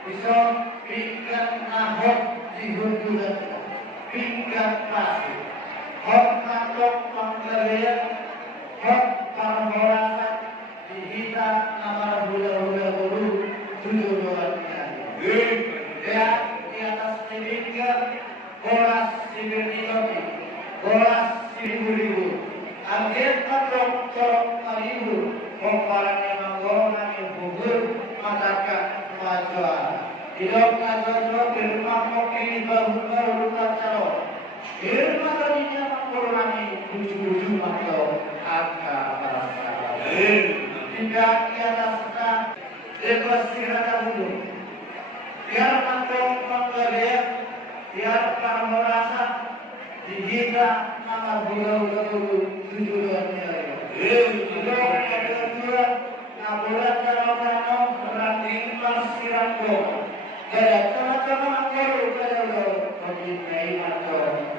Bisa pikat nahok dihubungan pikat pasti hok natok panggalaya hok panghorasan dihita nama hula-hula bulu tujuh doang ya di atas tiga bolas sibirnikopi bolas ribu-ribu angin natok corok kalibu komparannya manggorona bubur masyarakat majuan hidup nasional di rumah kopi baru-baru luka calon di rumah tadinya manggorona buju-buju manggor angka para sahabat tidak di atasnya dekosi rada bulu biar manggor manggor biar para merasa dihita nama bulu-bulu tujuannya hidup kedua nabulan kalau berarti persiran gaya teman-teman baru kalau mencintai atau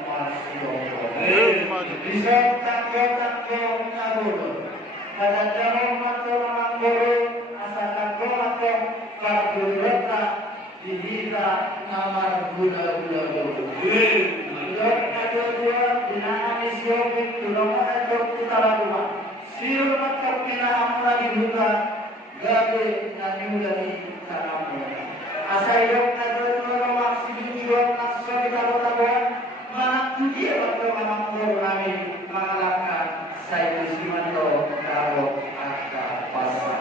masih bisa tanggung nabur pada dalam atau nabur asal tanggung atau karburata dihita nama gula-gula hidup kedua dinamis yobik tulungan atau utara rumah siru matkap pina amla di buka gabe nanyu dari tanamu asa hidup kedua maksud jual naso di tabuan mana tujuh waktu memang rami mengalahkan saya simanto karo angka pasar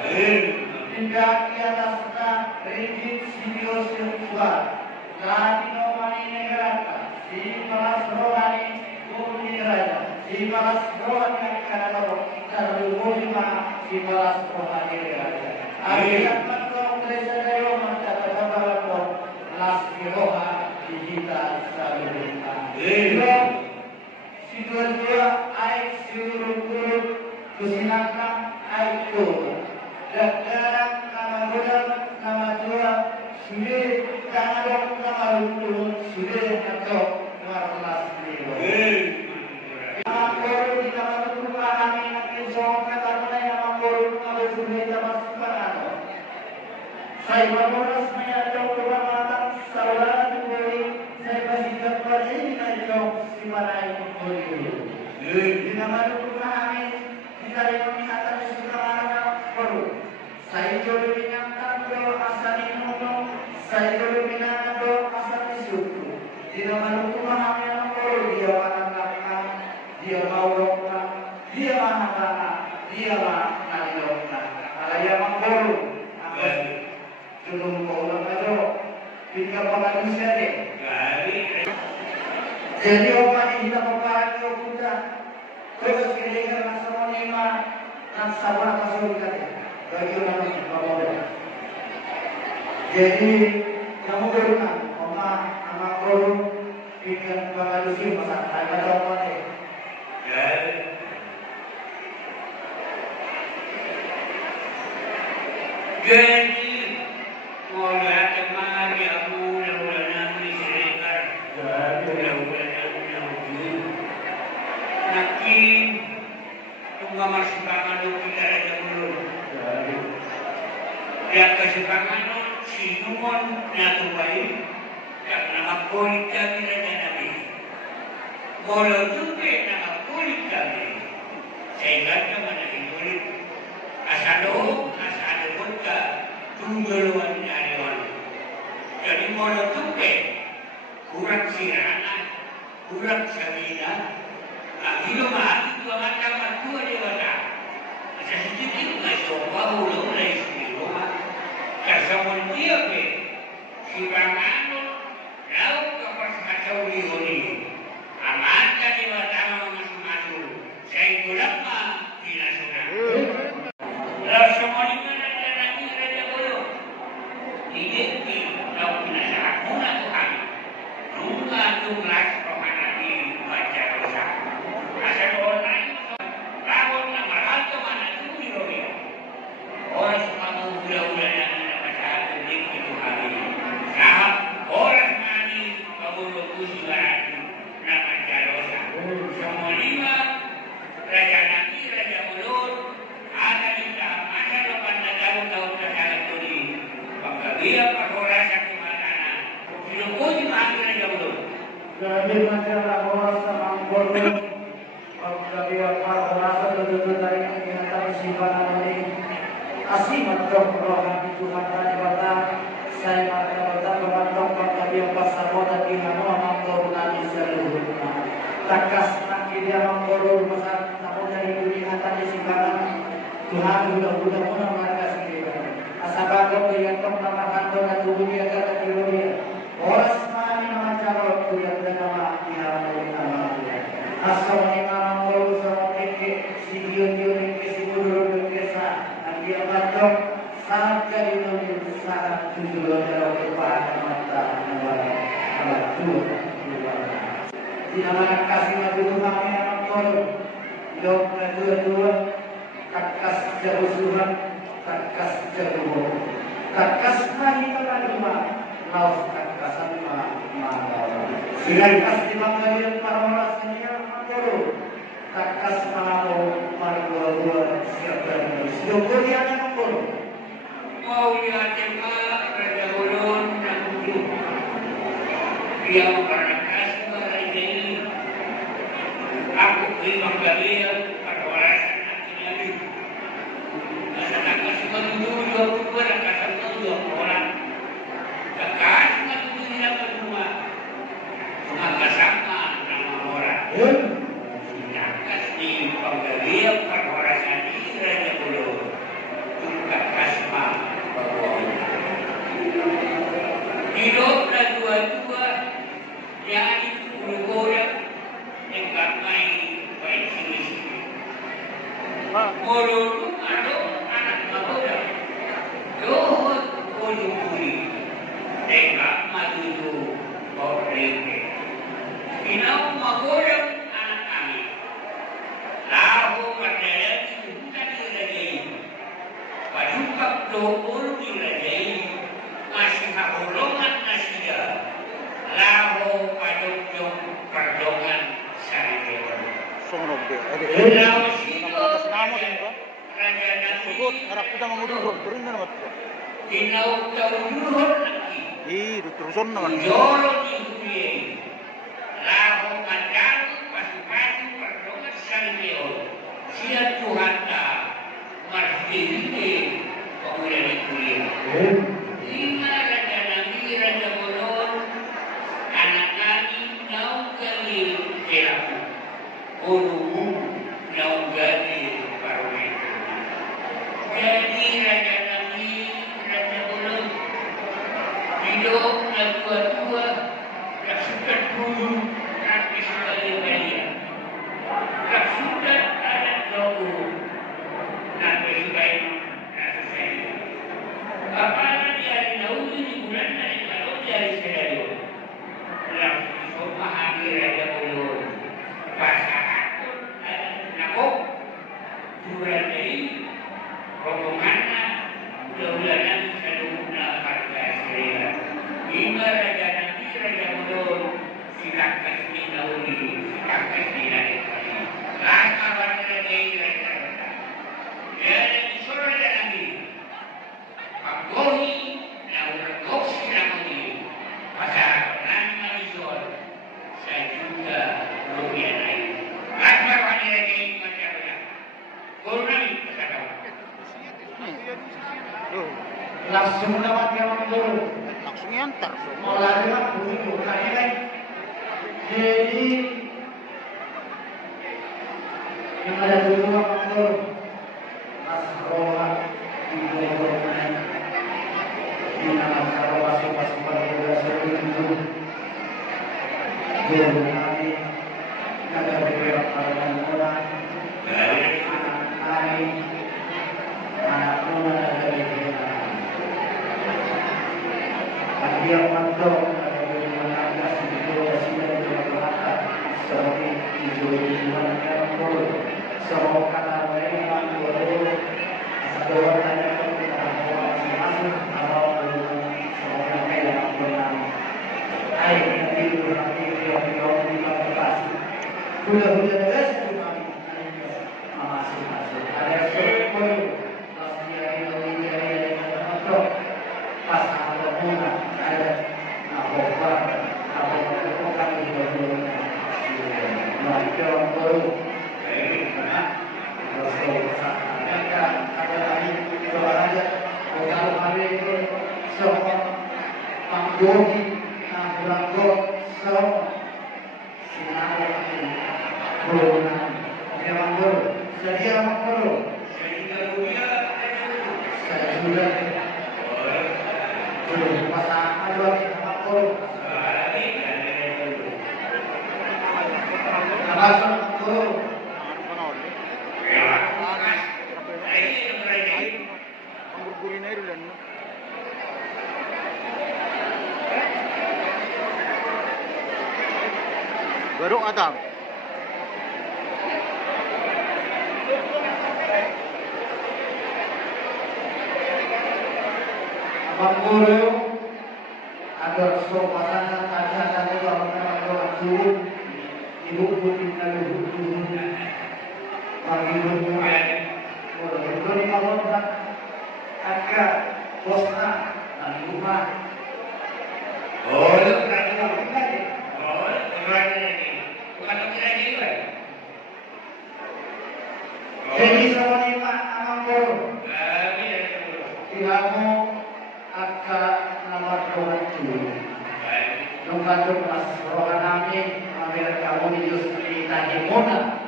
tidak di atasnya rigid sibios sirkular latino mani negara si malas rohani bumi raja si malas rohani karena terlumulima si malas rohani raja akhirnya matong desa dayo mencatat las roha digital sabirita si dua aik siuruk-uruk kusinakang aik tuh dan dalam nama godam nama dua sudah kanadok nama lumpur sudah atau warlas liwa nama koru di nama lumpur kami nanti soal kata nama koru nama sudah nama separano saya baru saya jauh kebanyakan saudara diberi saya masih dapat ini jauh si marai diberi di nama lumpur kami kita yang akan sudah koru saya jodoh binatang do asal inono saya jodoh binatang do asal isuku di nama lumpur kami yang koru dia wanang dia mau dokter dia mana dia mah nadi dokter alaya mangkoru belum kau aja tinggal manusia deh jadi obat ini kita pakai kita terus kira-kira semuanya mah dan sabar kasih kita bagi orang yang bermobil jadi kamu berulang oma sama korum tinggal manusia masa ada apa nih jadi mulai kemari aku mudah-mudahan diserahkan mudah-mudahan nanti tunggu masukan kita ada dulu yang kesukaan sinumon nyatu baik karena apolita kita nabi boleh juga nama polita sehingga mana itu asado kita tunggaluan nyariwan jadi boleh juga kurang sirana kurang sabina hidup mati dua macam dua dewasa masa sedikit nggak coba ulang mulai sebelum kesamaan dia ke si bangano lalu kapas kacau dihuni amat kan dewasa masuk-masuk saya kurang mah tidak sudah lalu semuanya jumlah rohani baca dosa. Asal orang lawan nama hantu mana itu dirobi. Orang kamu bulan-bulan yang masyarakat itu hari. Nah, orang mani kamu lukus barat nama dosa. Semua lima raja nabi raja mulut ada di dalam ada depan tahun-tahun kesalahan ini. Bakal paggabi pagora sa kumatana. Sinugod yung hangin na jauh. Grabe masyarakat oras sa mga bordo. Paggabi pagora sa tututunan dari ang ginatang isipan namin. Asing magdokrohan di Tuhan dan ibadah. Saya mengatakan berantong paggabi pasamo dan ginamo ang turunan di seluruh. Takas lagi dia mengkorur masa namun dari dunia tadi simpanan Tuhan mudah-mudah muna mereka sendiri. Asabagam yang pemanahan dan tubuh dia kata dia. Oras mani nama calon yang bernama dia nama dia. Asal ni nama korur sama teke si dia si budur berkesa. Dia macam sangat jadi nulis sangat jujur dalam kepada mata nama Tuhan. Di mana kasih Nabi Tuhan yang korur. Yom kedua kakas jauh Tuhan, kakas jauh. Kakas nahi kedua, laos kakasan Sigai kas di bangkaian para orang senior makoro. Kakas mau margua siapa yang siapa yang makoro. Mau lihat Raja Ulun dan Ujung. Yang berkas ini. Aku bilang gabi pada orang lagi. Karena menuju 22 kata 22 orang. Kekas menuju yang kedua. Maka sama nama orang. Kekas di penggabi pada orang ini Raja Ulun. Kekas mah bahwa hidup dua-dua yang itu orang enggak main baik sini. Mulu ada anak muda, dohot kuli, enggak maju tu boleh. Inau magorang anak kami, lahu berdaya bukan dirajai, padukap dohor dirajai, masih habolongan nasiya, lahu padukjong perdongan. Sonog deh. Ada Atas nama kan pak. Sebut harap kita mengudur turun dan mat. Inau taujuhon lagi. Terusan nama. Joro dihuye. Lahu mandang pasukan perdongan salibeo. Sia Tuhan tak martiri pemuda di kuliah. Lima raja nabi raja bolon anak nabi nau kali kelaku. Ulu yang gadi paruh. Jadi raja nabi raja ulun hidup tua-tua tak suka dulu tapi sekali kalian tak suka ada doa nanti suka itu apalagi hari Daud di bulan dari kalau dari sedayo langsung memahami raja ulun pasangan bulan ini rombongannya bulan-bulanan seluruhnya harga Syria. Hingga raja nabi raja Ulun sikap kasih Daudi, sikap kasih Nabi Kali. Lama warga ini raja. Dia disuruh raja nabi. Pagoni lawan koksi nabi. Pasal nama Isol. Saya juga lumayan lain. Lama warga ini macam Kurang Langsung dapat yang dulu. Langsung yantar. Mulai bumi bukan ini. Jadi yang ada dulu waktu Nasrullah di Bogor di nama Sarawak masuk pada itu dulu nanti ada beberapa orang anak muda dari dia mandor dari mana situasi dan keadaan seperti itu di mana kalau semua kata mereka boleh sebuah tanya kepada masing-masing atau semua mereka benar air itu nanti dia di tempat sudah guys masing-masing ada sesuatu pas sangat muna ada nahoba nahoba di dalam mereka baru ada lagi aja kalau hari itu semua panggogi nanggulango semua sinau berulang memang baru jadi apa baru saya sudah belum pasang ada apa baru apa baru baru ada. Mangkuru ada pasangan ada orang turun ibu putih kalau turun bagi orang malam agak bosna dan rumah jadi sama lima Mangkuru ilamu agak nomor 20 nungkatu mas rohanami ambil kamu di justru tadi mona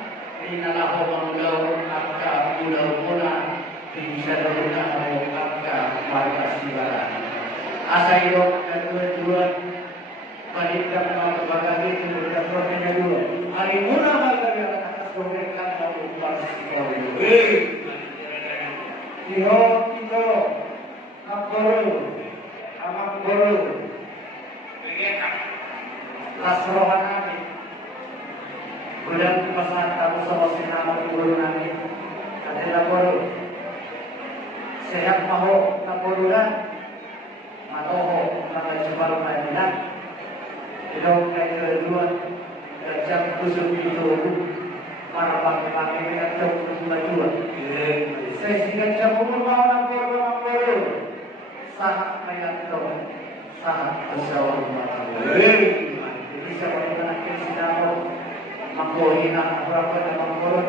inalahu manglau agak mula bisa berguna agak marga sibara asayo dan tujuan balikan mau berbagai itu berprofenya dulu hari mula marga yang atas mereka mau bersikap Iyo itu Mangkuru Lasrohan kami bulan pesan kamu sama sinama guru kami adalah baru sehat maho Mangkurulah matoho maka sebab Madinah hidup dari kedua jam kusuk itu para pakai yang jauh saya singkat jam umur mau Mangkuru sangat meyakinkan sangat bersyawar bisa bagaimana kita Mangkuru berapa dan Mangkuru